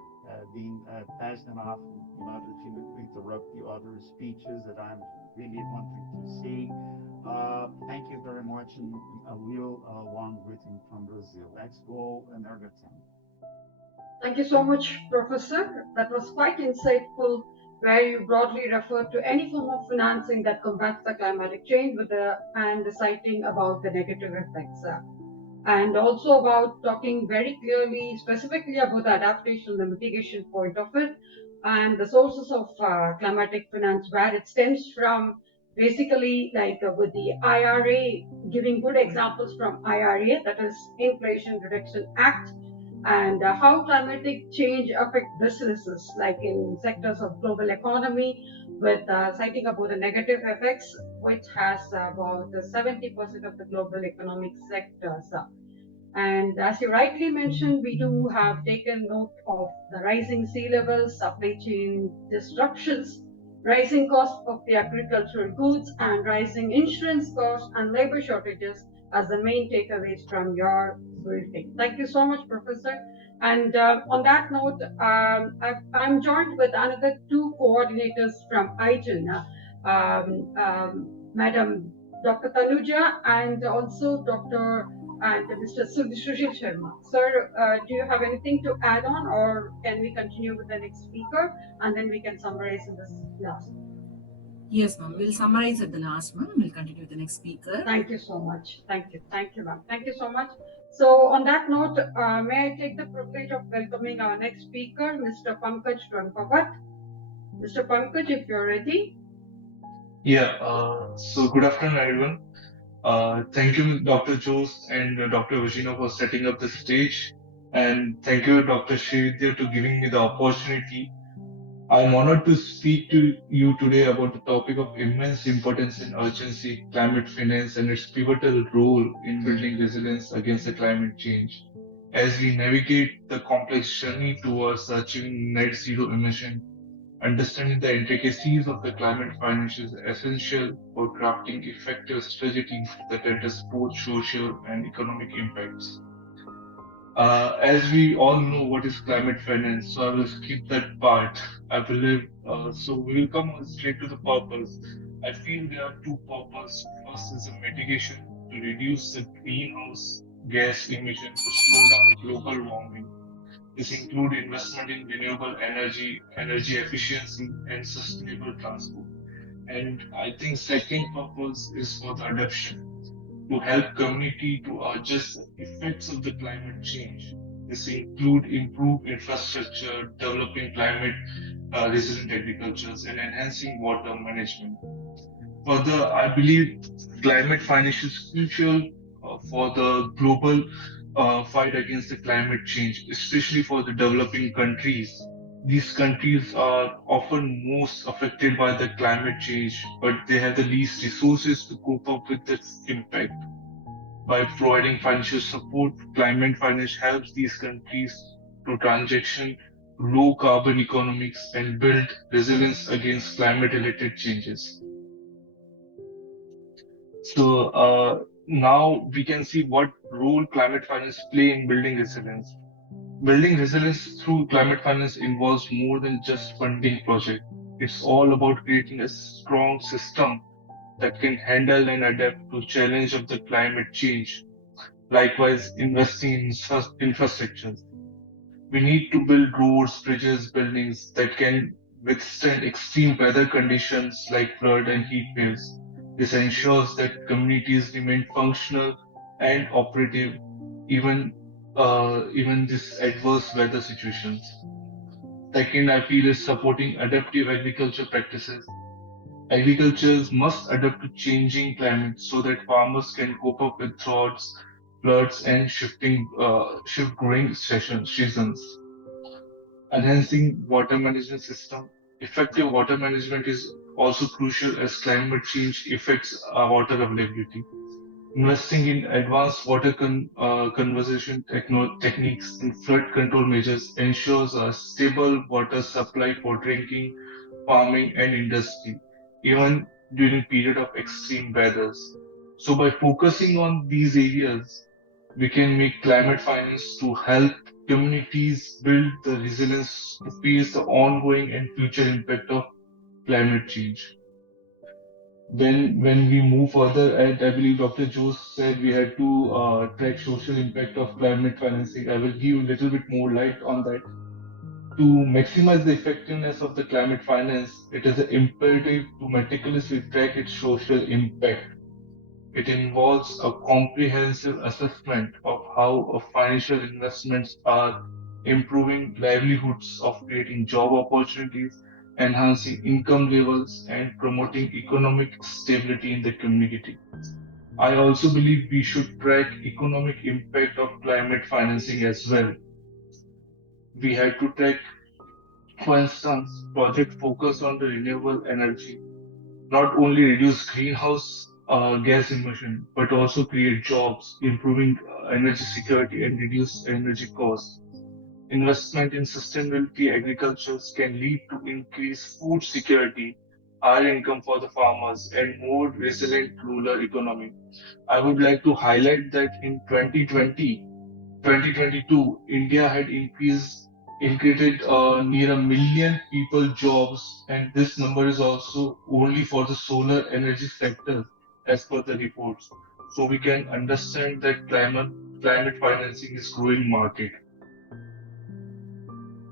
been fast enough in order to interrupt the other speeches that I'm really wanting to see. Thank you very much, and a real warm greeting from Brazil. Let's go, ENERGETHON. Thank you so much, Professor. That was quite insightful, where you broadly referred to any form of financing that combats the climatic change and citing about the negative effects. And also about talking very clearly, specifically about the adaptation, the mitigation point of it, and the sources of climatic finance, where it stems from basically like with the IRA, giving good examples from IRA, that is Inflation Reduction Act, and how climatic change affect businesses, like in sectors of global economy, with citing about the negative effects, which has about 70% of the global economic sectors. And as you rightly mentioned, we do have taken note of the rising sea levels, supply chain disruptions, rising cost of the agricultural goods, and rising insurance costs and labor shortages as the main takeaways from your briefing. Thank you so much, Professor. And on that note, I'm joined with another two coordinators from IGEN, Madam Dr. Tanuja and also Dr. and Mr. Sushil Sharma. Sir, do you have anything to add on, or can we continue with the next speaker and then we can summarize in this last? Yes, ma'am. We'll summarize at the last one. We'll continue with the next speaker. Thank you so much. Thank you, ma'am. Thank you so much. So on that note, may I take the privilege of welcoming our next speaker, Mr. Pankaj Ranpavat. Mr. Pankaj, if you're ready. Yeah, so good afternoon, everyone. Thank you, Dr. Jose and Dr. Vishina, for setting up the stage. And thank you, Dr. Srividhya, to giving me the opportunity. I'm honored to speak to you today about the topic of immense importance and urgency, climate finance, and its pivotal role in building resilience against the climate change. As we navigate the complex journey towards achieving net zero emission, understanding the intricacies of the climate finance is essential for crafting effective strategies that address both social and economic impacts. As we all know what is climate finance, so I will skip that part. I believe so. We will come straight to the purpose. I feel there are two purposes. First is the mitigation to reduce the greenhouse gas emission to slow down global warming. This include investment in renewable energy, energy efficiency, and sustainable transport. And I think second purpose is for the adoption to help community to adjust the effects of the climate change. This include improved infrastructure, developing climate resilient agricultures, and enhancing water management. Further, I believe climate finance is crucial for the global fight against the climate change, especially for the developing countries. These countries are often most affected by the climate change, but they have the least resources to cope up with its impact. By providing financial support, climate finance helps these countries to transition to low carbon economics and build resilience against climate related changes. So now we can see what role climate finance play in building resilience. Building resilience through climate finance involves more than just funding projects. It's all about creating a strong system that can handle and adapt to challenge of the climate change. Likewise, investing in infrastructures. We need to build roads, bridges, buildings that can withstand extreme weather conditions like flood and heat waves. This ensures that communities remain functional and operative even even these adverse weather situations. Second, I feel is supporting adaptive agriculture practices. Agriculture must adapt to changing climate so that farmers can cope up with droughts, floods, and shift growing seasons. Enhancing water management system. Effective water management is also crucial as climate change affects water availability. Investing in advanced water conservation techniques and flood control measures ensures a stable water supply for drinking, farming, and industry, even during period of extreme weathers. So by focusing on these areas, we can make climate finance to help communities build the resilience to face the ongoing and future impact of climate change. Then, when we move further, and I believe Dr. Jose said we had to track social impact of climate financing. I will give a little bit more light on that. To maximize the effectiveness of the climate finance, it is imperative to meticulously track its social impact. It involves a comprehensive assessment of how financial investments are improving livelihoods of creating job opportunities, enhancing income levels, and promoting economic stability in the community. I also believe we should track economic impact of climate financing as well. We have to track, for instance, project focus on the renewable energy not only reduce greenhouse gas emission, but also create jobs, improving energy security and reduce energy costs. Investment in sustainability agricultures can lead to increased food security, higher income for the farmers, and more resilient rural economy. I would like to highlight that in 2022, India had increased near 1 million people jobs, and this number is also only for the solar energy sector, as per the reports. So we can understand that climate financing is growing market.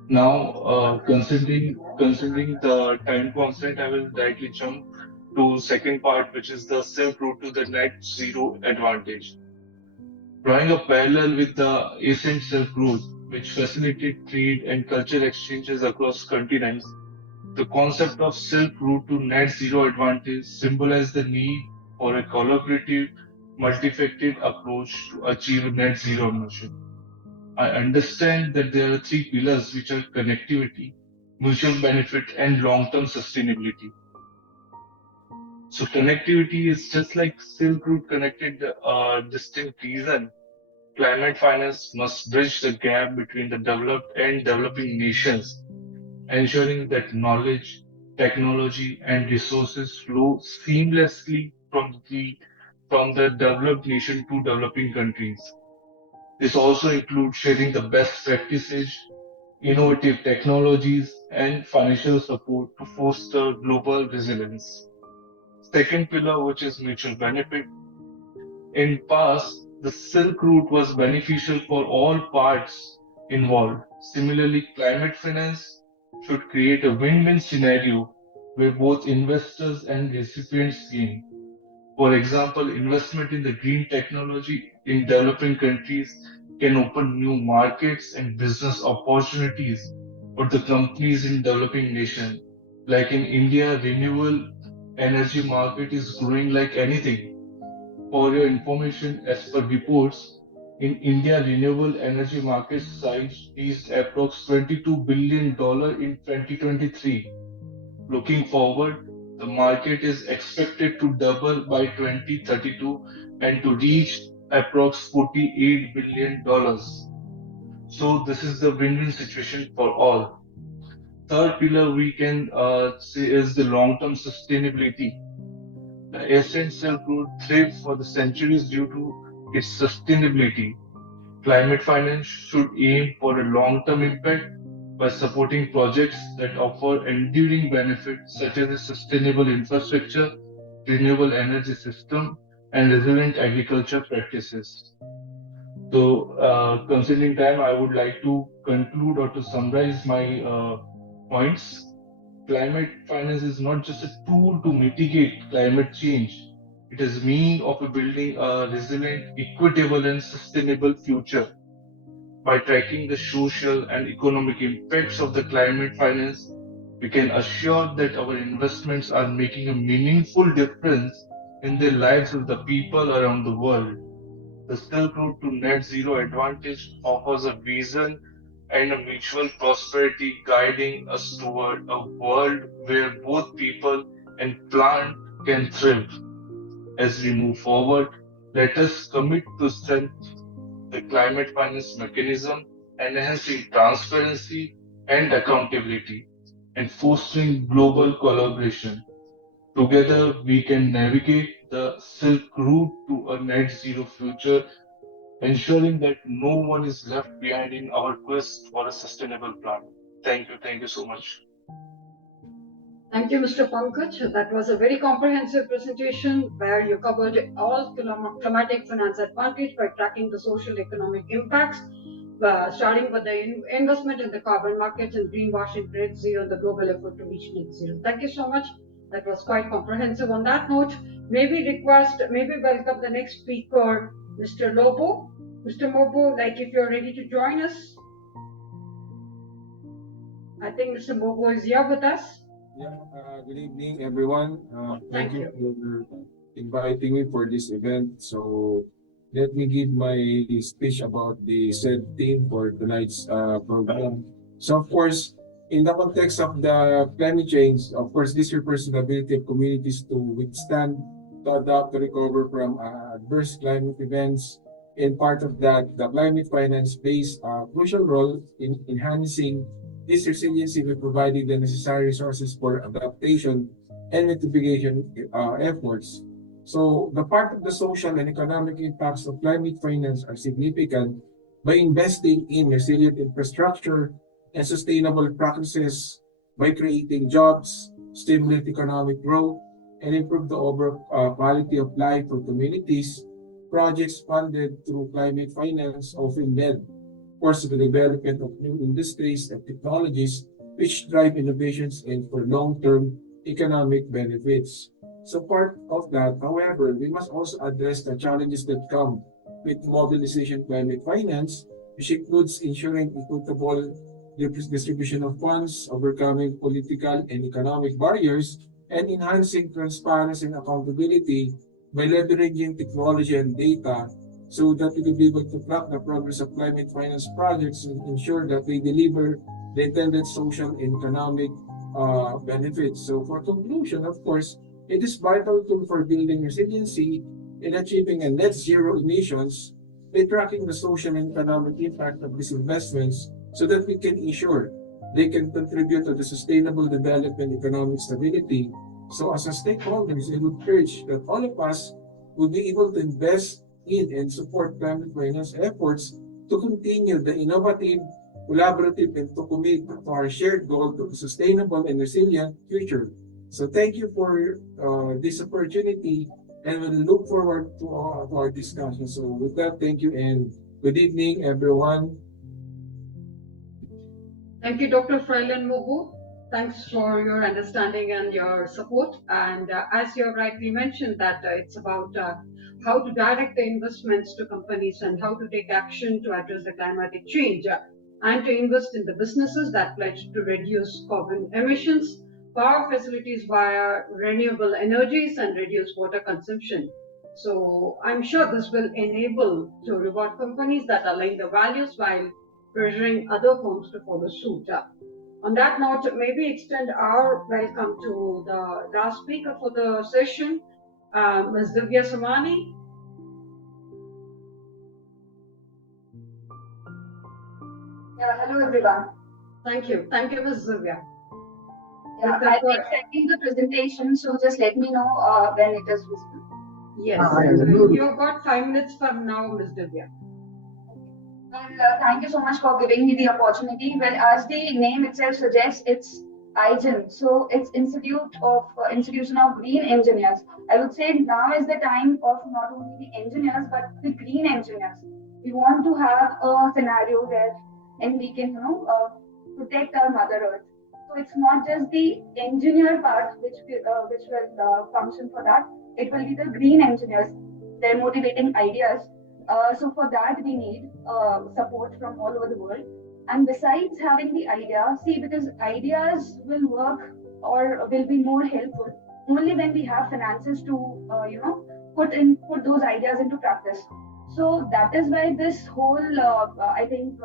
Now, considering the time constraint, I will directly jump to second part, which is the safe route to the net zero advantage. Drawing a parallel with the ancient Silk Road, which facilitated trade and cultural exchanges across continents, the concept of Silk Route to net zero advantage symbolizes the need for a collaborative, multifaceted approach to achieve net zero emission. I understand that there are three pillars which are connectivity, mutual benefit, and long-term sustainability. So connectivity is just like Silk Route connected distant regions. Climate finance must bridge the gap between the developed and developing nations, ensuring that knowledge, technology, and resources flow seamlessly from the developed nation to developing countries. This also includes sharing the best practices, innovative technologies, and financial support to foster global resilience. Second pillar, which is mutual benefit. In past, the Silk Route was beneficial for all parts involved. Similarly, climate finance should create a win-win scenario where both investors and recipients gain. For example, investment in the green technology in developing countries can open new markets and business opportunities for the companies in developing nations. Like in India, renewable energy market is growing like anything. For your information, as per reports, in India, renewable energy market size reached approx $22 billion in 2023. Looking forward, the market is expected to double by 2032 and to reach approx $48 billion. So this is the win-win situation for all. Third pillar we can say is the long-term sustainability. The Asian Silk Road thrived for the centuries due to its sustainability. Climate finance should aim for a long-term impact. by supporting projects that offer enduring benefits such as a sustainable infrastructure, renewable energy system, and resilient agriculture practices. So, considering time, I would like to conclude or to summarize my points. Climate finance is not just a tool to mitigate climate change. It is means of building a resilient, equitable, and sustainable future. By tracking the social and economic impacts of the climate finance, we can assure that our investments are making a meaningful difference in the lives of the people around the world. The Silk Road to Net Zero Advantage offers a vision and a mutual prosperity guiding us toward a world where both people and plant can thrive. As we move forward, let us commit to strengthen the climate finance mechanism, enhancing transparency and accountability, and fostering global collaboration. Together, we can navigate the Silk Route to a net zero future, ensuring that no one is left behind in our quest for a sustainable planet. Thank you. Thank you so much. Thank you, Mr. Pankaj. That was a very comprehensive presentation where you covered all climatic finance advantage by tracking the social economic impacts, starting with the investment in the carbon markets and greenwashing net zero and the global effort to reach net zero. Thank you so much. That was quite comprehensive. On that note, may we welcome the next speaker, Mr. Lobo. Mr. Mobo, like if you're ready to join us. I think Mr. Mobo is here with us. Yeah, good evening, everyone. Thank you for inviting me for this event. So let me give my speech about the said theme for tonight's program. So of course, in the context of the climate change, of course, this refers to the ability of communities to withstand, to adapt, to recover from adverse climate events. And part of that, the climate finance plays a crucial role in enhancing this resiliency by providing the necessary resources for adaptation and mitigation efforts. So the part of the social and economic impacts of climate finance are significant by investing in resilient infrastructure and sustainable practices, by creating jobs, stimulate economic growth, and improve the overall quality of life for communities. Projects funded through climate finance often led, of course, to the development of new industries and technologies which drive innovations and for long-term economic benefits. So part of that, however, we must also address the challenges that come with mobilization climate finance, which includes ensuring equitable distribution of funds, overcoming political and economic barriers, and enhancing transparency and accountability by leveraging technology and data so that we will be able to track the progress of climate finance projects and ensure that they deliver the intended social and economic benefits. So for conclusion, of course, it is vital tool for building resiliency and achieving a net zero emissions by tracking the social and economic impact of these investments so that we can ensure they can contribute to the sustainable development and economic stability. So as a stakeholders, I would urge that all of us will be able to invest in and support climate finance efforts to continue the innovative, collaborative, and to commit to our shared goal to a sustainable and resilient future. So thank you for this opportunity, and we look forward to our discussion. So with that, thank you and good evening, everyone. Thank you, Dr. Freiland Mobu. Thanks for your understanding and your support. And as you rightly mentioned, that it's about how to direct the investments to companies and how to take action to address the climatic change and to invest in the businesses that pledge to reduce carbon emissions, power facilities via renewable energies, and reduce water consumption. So I'm sure this will enable to reward companies that align the values while pressuring other firms to follow suit. On that note, maybe extend our welcome to the last speaker for the session, Ms. Divya Samani. Yeah, hello everyone. Thank you, Ms. Divya. Yeah, I'll be sending the presentation, so just let me know when it is visible. Yes, you've got 5 minutes from now, Ms. Divya. Well, thank you so much for giving me the opportunity. Well, as the name itself suggests, it's IGEN, so it's Institution of Green Engineers. I would say now is the time of not only the engineers but the green engineers. We want to have a scenario where, and we can, protect our Mother Earth. So it's not just the engineer part which will function for that. It will be the green engineers, their motivating ideas. So for that we need support from all over the world. And besides having the idea, see, because ideas will work or will be more helpful only when we have finances to put those ideas into practice. So that is why this whole I think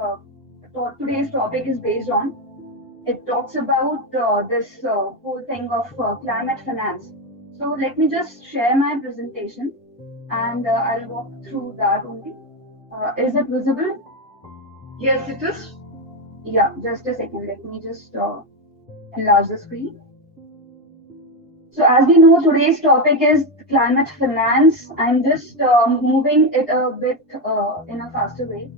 today's topic is based on. It talks about this whole thing of climate finance. So let me just share my presentation and I'll walk through that only. Is it visible? Yes, it is. Yeah, just a second. Let me just enlarge the screen. So as we know, today's topic is climate finance. I'm just moving it a bit in a faster way.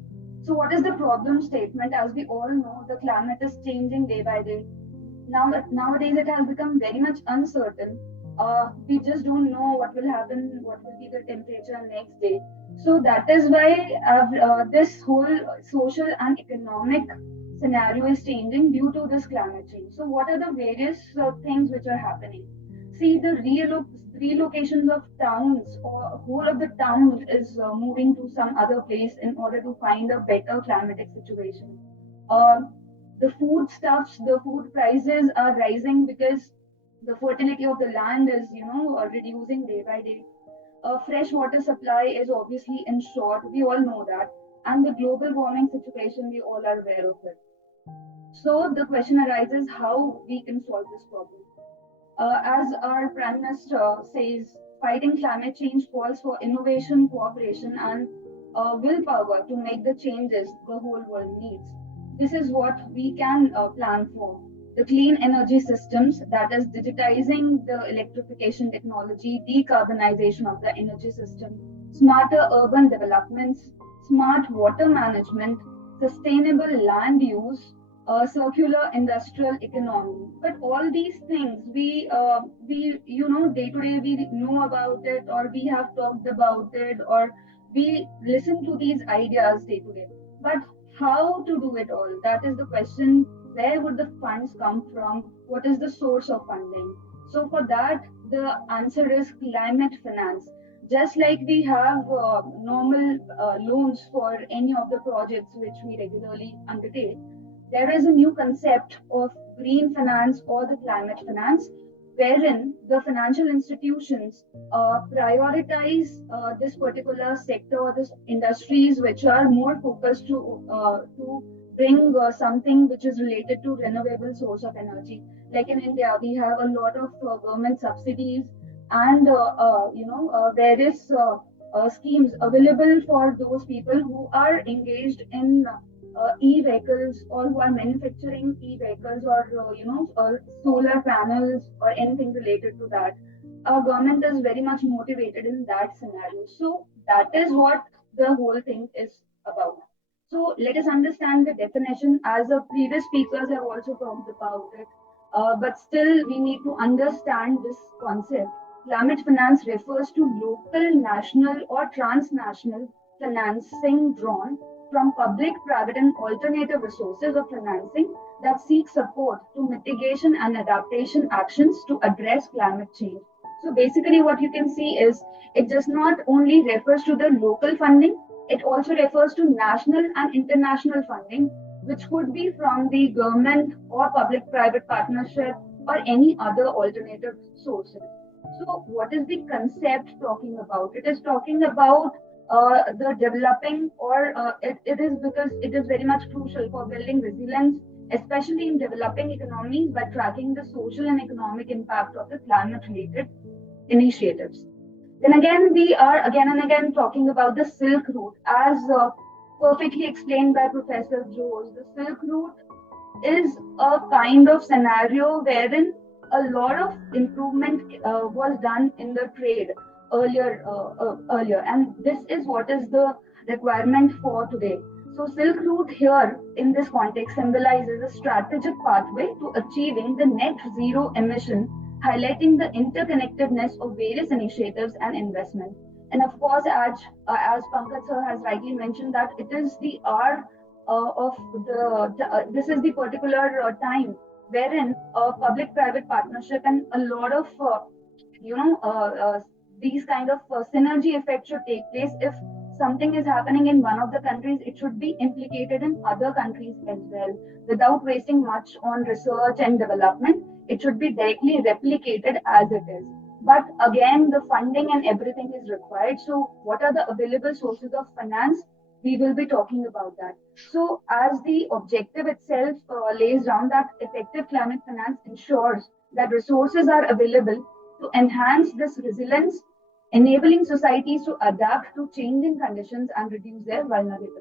So what is the problem statement? As we all know, the climate is changing day by day. Nowadays, it has become very much uncertain. We just don't know what will happen, what will be the temperature next day. So that is why this whole social and economic scenario is changing due to this climate change. So what are the various things which are happening? See, the relocations of towns or whole of the town is moving to some other place in order to find a better climatic situation. Uh, the foodstuffs, the food prices are rising because the fertility of the land is, reducing day by day. Fresh water supply is obviously in short. We all know that, and the global warming situation, we all are aware of it. So the question arises how we can solve this problem. As our Prime Minister says, fighting climate change calls for innovation, cooperation, and willpower to make the changes the whole world needs. This is what we can plan for. The clean energy systems, that is digitizing the electrification technology, decarbonization of the energy system, smarter urban developments, smart water management, sustainable land use, circular industrial economy. But all these things we day to day we know about it, or we have talked about it, or we listen to these ideas day to day. But how to do it all? That is the question. Where would the funds come from? What is the source of funding? So for that, the answer is climate finance. Just like we have normal loans for any of the projects which we regularly undertake, there is a new concept of green finance or the climate finance, wherein the financial institutions prioritize this particular sector or this industries which are more focused to bring something which is related to renewable source of energy. Like in India, we have a lot of government subsidies and various schemes available for those people who are engaged in e-vehicles or who are manufacturing e-vehicles or solar panels or anything related to that. Our government is very much motivated in that scenario. So that is what the whole thing is about. So let us understand the definition, as the previous speakers have also talked about it. But still, we need to understand this concept. Climate finance refers to local, national, or transnational financing drawn from public, private, and alternative resources of financing that seek support to mitigation and adaptation actions to address climate change. So basically, what you can see is it does not only refers to the local funding, it also refers to national and international funding, which could be from the government or public-private partnership or any other alternative sources. So what is the concept talking about? It is talking about the developing, or it is because it is very much crucial for building resilience, especially in developing economies, by tracking the social and economic impact of the climate-related initiatives. Then again, we are again and again talking about the Silk Route, as perfectly explained by Professor Jose. The Silk Route is a kind of scenario wherein a lot of improvement was done in the trade earlier, and this is what is the requirement for today. So Silk Route here in this context symbolizes a strategic pathway to achieving the net zero emission, highlighting the interconnectedness of various initiatives and investments. And of course, as Pankaj sir has rightly mentioned, that it is the hour of this is the particular time wherein a public-private partnership and a lot of you know these kind of synergy effects should take place. If something is happening in one of the countries, it should be implicated in other countries as well. Without wasting much on research and development, it should be directly replicated as it is. But again, the funding and everything is required. So, what are the available sources of finance? We will be talking about that. So, as the objective itself lays down, that effective climate finance ensures that resources are available to enhance this resilience, enabling societies to adapt to changing conditions and reduce their vulnerability.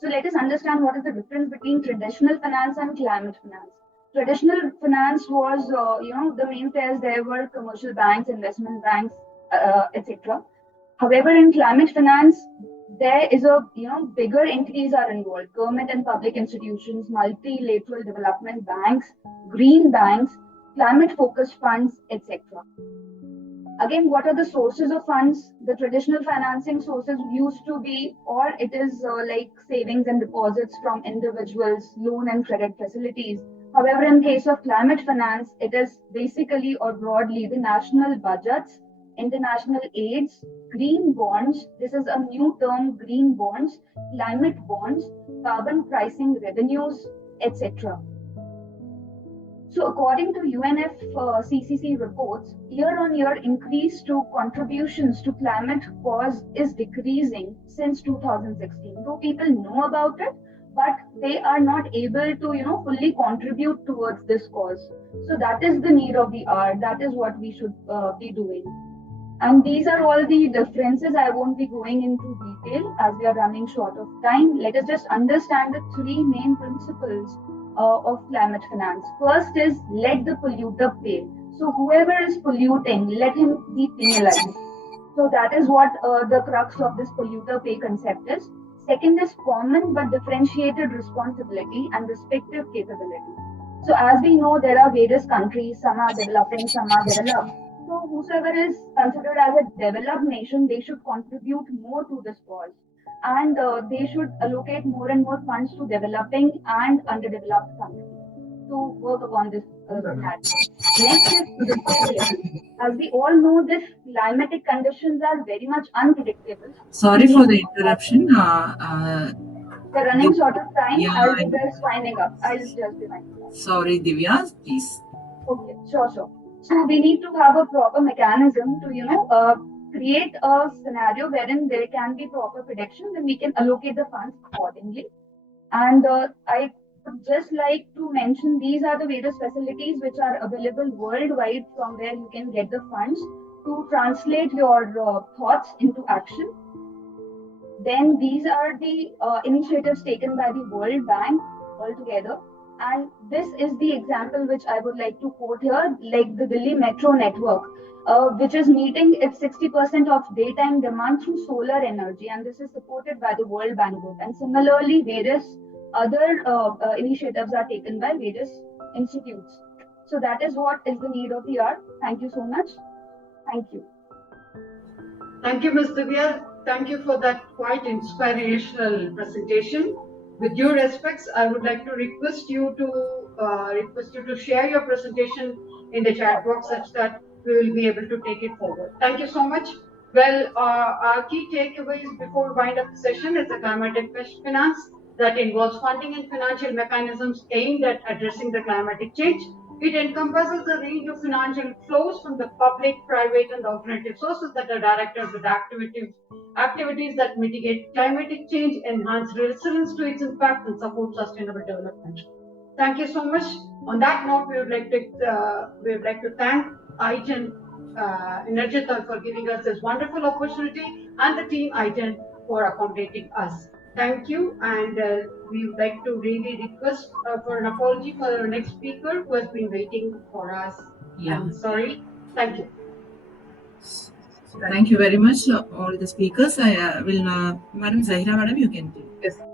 So let us understand what is the difference between traditional finance and climate finance. Traditional finance was, the main players there were commercial banks, investment banks, etc. However, in climate finance, there is a bigger entities are involved: government and public institutions, multilateral development banks, green banks, climate-focused funds, etc. Again, what are the sources of funds? The traditional financing sources used to be, or it is like savings and deposits from individuals, loan and credit facilities. However, in case of climate finance, it is basically or broadly the national budgets, international aids, green bonds. This is a new term: green bonds, climate bonds, carbon pricing revenues, etc. So according to UNFCCC reports, year-on-year increase to contributions to climate cause is decreasing since 2016. Though people know about it, but they are not able to, fully contribute towards this cause. So that is the need of the hour. That is what we should be doing. And these are all the differences. I won't be going into detail as we are running short of time. Let us just understand the three main principles of climate finance. First is let the polluter pay. So whoever is polluting, let him be penalized. So that is what the crux of this polluter pay concept is. Second is common but differentiated responsibility and respective capability. So as we know, there are various countries, some are developing, some are developed. So whosoever is considered as a developed nation, they should contribute more to this cause. And they should allocate more and more funds to developing and underdeveloped countries to work upon this scenario. Next is predictability. As we all know, this climatic conditions are very much unpredictable. Sorry for the interruption. We're running short of time. Yeah, I'll be just winding up. I'll just be winding up. Sorry, Divya, please. Okay, sure. So we need to have a proper mechanism to, create a scenario wherein there can be proper predictions and we can allocate the funds accordingly. And I would just like to mention these are the various facilities which are available worldwide from where you can get the funds to translate your thoughts into action. Then these are the initiatives taken by the World Bank altogether. And this is the example which I would like to quote here, like the Delhi Metro network, which is meeting its 60% of daytime demand through solar energy. And this is supported by the World Bank Group. And similarly, various other initiatives are taken by various institutes. So that is what is the need of the hour. Thank you so much. Thank you. Thank you, Ms. Divya. Thank you for that quite inspirational presentation. With due respects, I would like to request you to share your presentation in the chat box such that we will be able to take it forward. Thank you so much. Well, our key takeaways before we wind up the session is the climatic finance that involves funding and financial mechanisms aimed at addressing the climatic change. It encompasses a range of financial flows from the public, private, and alternative sources that are directed with activities that mitigate climatic change, enhance resilience to its impact, and support sustainable development. Thank you so much. On that note, we would like to thank IGEN ENERGATHON for giving us this wonderful opportunity, and the team IGEN for accommodating us. Thank you, and we would like to really request for an apology for our next speaker who has been waiting for us. Yeah. I'm sorry. Thank you. Thank you very much, all the speakers. I will, Madam Zahira, madam, you can take. Yes.